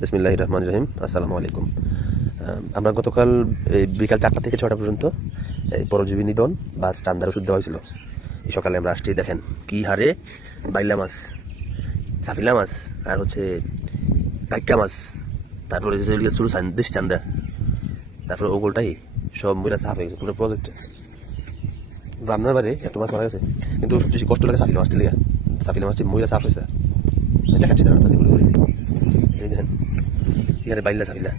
বিসমিল্লাহির রহমানির রহিম। আসসালামু আলাইকুম। আমরা গতকাল বিকাল 4টা থেকে 6টা পর্যন্ত পরজীবী নিধন বা চান্দার ওষুধ দেওয়া হয়েছিল। এই সকালে আমরা আসছি, দেখেন কি হারে বাইলা মাছ, সাফিলা মাছ আর হচ্ছে কাইকা মাছ, তারপরে শুরু দেশি চান্দা, তারপরে ওগুলোটাই সব মহিলা সাফ হয়ে গেছে পুরো প্রজেক্টে। রান্নার বারে এত মাছ মারা গেছে, কিন্তু বেশি কষ্ট লাগে সাফিলা মাছটা লিগা। সাফিলা মাছটি মহিলা সাফ হয়েছে, দেখাচ্ছি না আপনাদের করে। দেখেন এখানে বাইল্লা সাফিলা,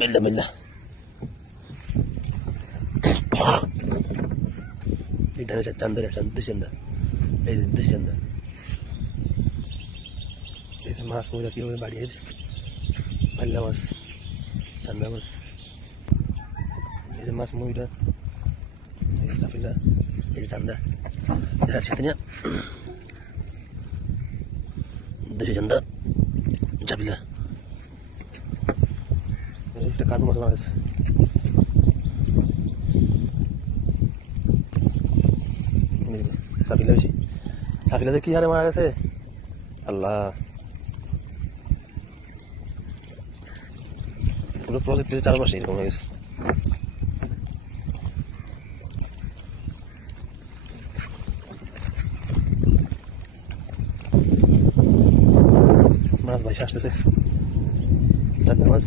বাইল্লা বাইল্লা এই ধানে চান্দা দেশি চান্দা, এই যে দেশি চান্দা, এই যে মাছ মহিলা কীভাবে বাড়িয়ে বাইল্লা মাছ, চান্দা মাছ, এই যে মাছ মহিলা, এই যে সাফিলা, এই যে চান্দা দেখাচ্ছি না, দেশি চান্দা চাপিলা, একটা কার্পু মাছ মারা গেছে। সাফিলা বেশি, সাফিলা যে কি হারে মারা গেছে আল্লাহ। পুরো প্রজেক্টের চারপাশে এরকম হয়ে গেছে। মাছ ভাইসা আসতেছে, চান্দা মাছ,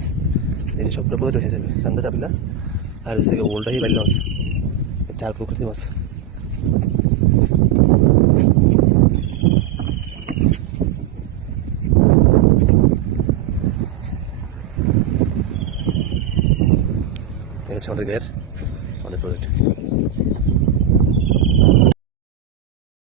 এই যে সবগুলো প্রজেক্ট হয়ে যাবে। চান্দা চাপিলা আর হচ্ছে ওলটাই বাইলা মাছ, চার প্রকৃতির মাছ। এই হচ্ছে আমাদের ঘের, আমাদের প্রজেক্ট।